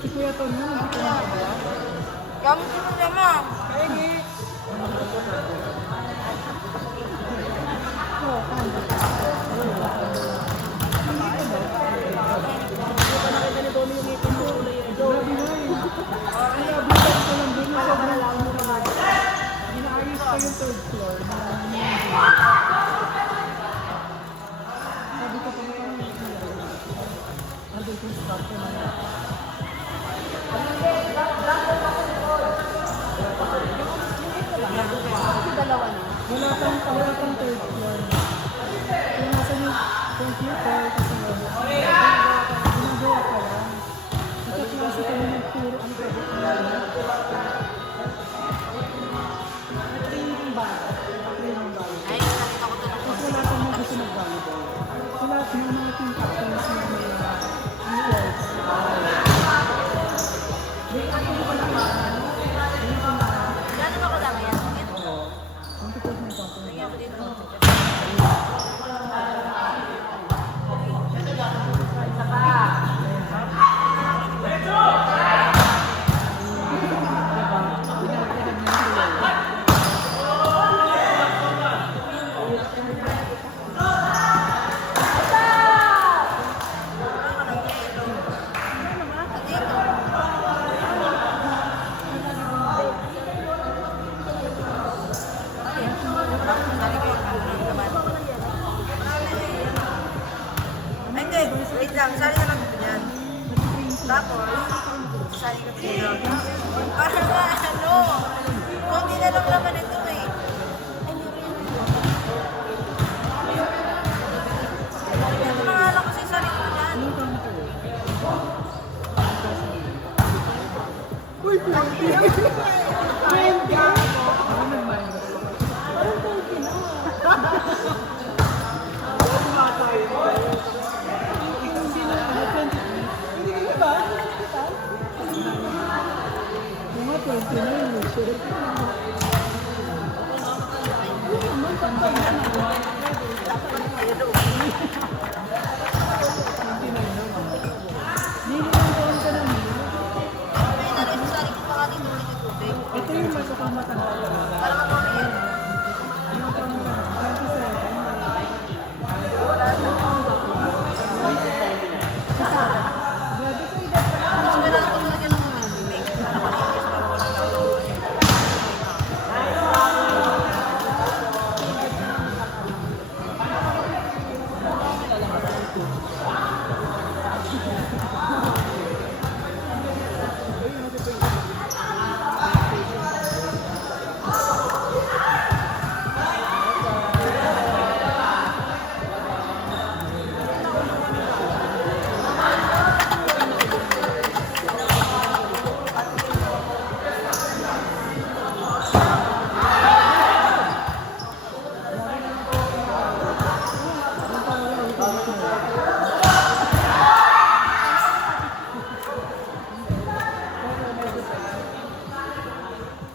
Si Kuya Ton yun, hindi ko nakagawa. Gamit ko na naman. Kaya nga. Oo, kanda ka. Grabe nga eh. Kaya bukas ko lang din yung sobrang lang mo naman. Inaayos pa yung third floor. Sabi ko pa nga yung nandun yung structure na yan. Kasi dalawa na. Wala pang third floor. Kung nasa yung computer, kasi ginagawa pa lang. Ikaklase kami nagturo ang project na yun. Training ba? Training ba? Ay, nakita ko talaga. Tapos wala pang mga gusto mag-volleyball. Wala yung mga team captains na may US. May ako ko lang Gano'n ako lang yan? oo. Ang tipos ng company. Lagyan ko dito. Ay, hindi. Wait lang. Sali na lang dito yan. Tapos, sali ka dito. Para nga, ano? Kunti na lang naman ito eh. Ang pangalan ko sa sali ko yan. Uy, friend ka! Ako nag-minus. Parang friend ka na. Sino? Ano, 23? Hindi ka ba? Mga 20 na yun, sure. Naman, tambay na na. 29 na. Nilang taon ka na niyo. May narin sa sali ko pa dito ulit yung tubig. Ito yung masukamatanda talaga. Para mag-ulit. Yung taon ka na, 27. Grabe ko yung Tapos kailangan ko talaga ng tubig. Para malinis para walang lalo.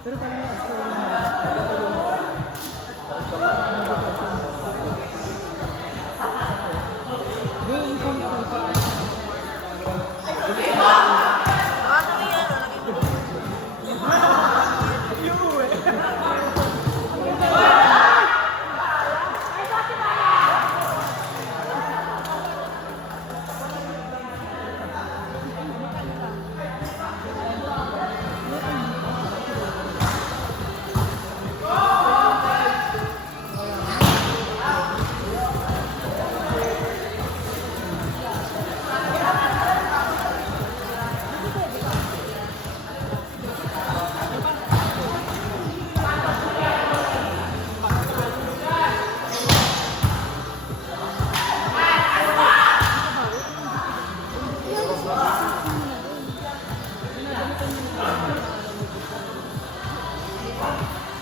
pero parang yung story na yung computer. Ano mo yan? Lagay mo.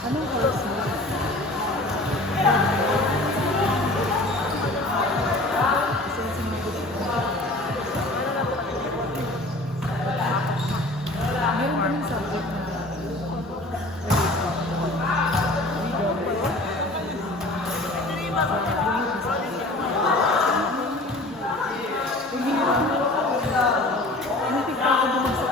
Anong oras mo? Meron ba ng subject na hindi hirap. Hindi pa ako bumagsak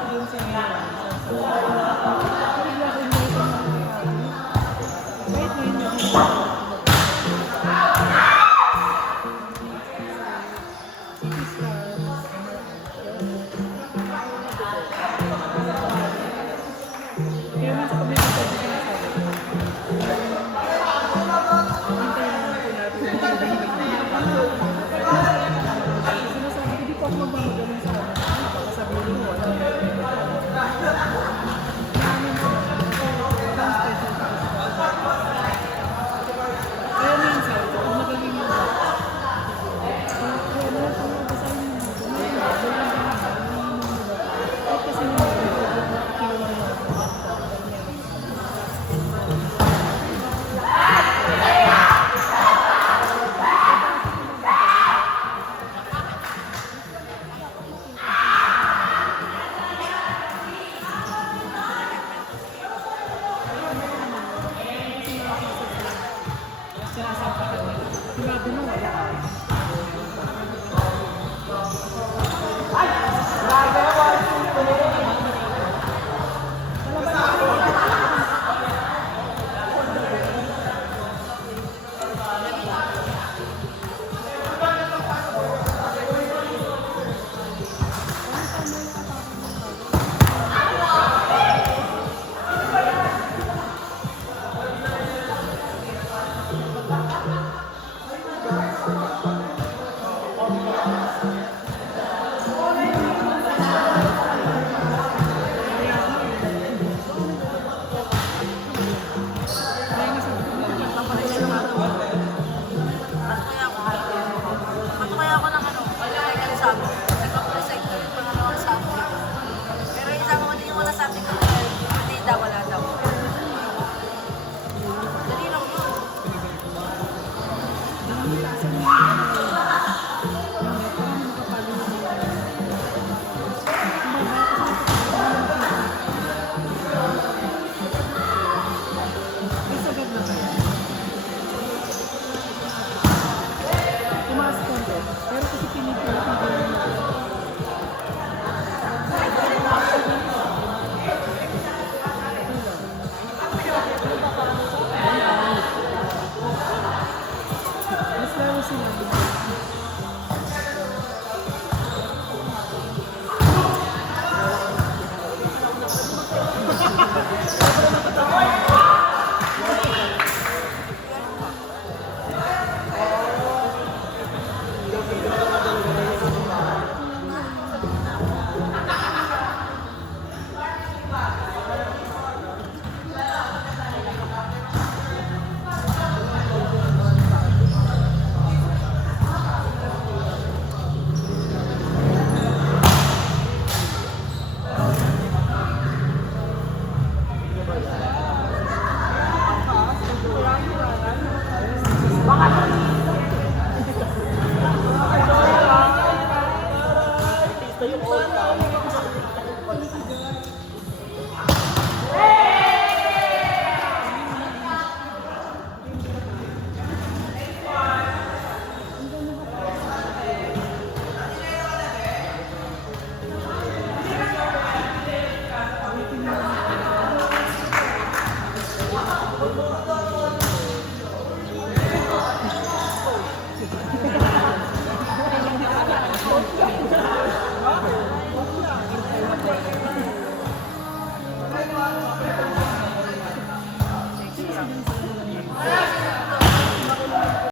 Basta yung all time.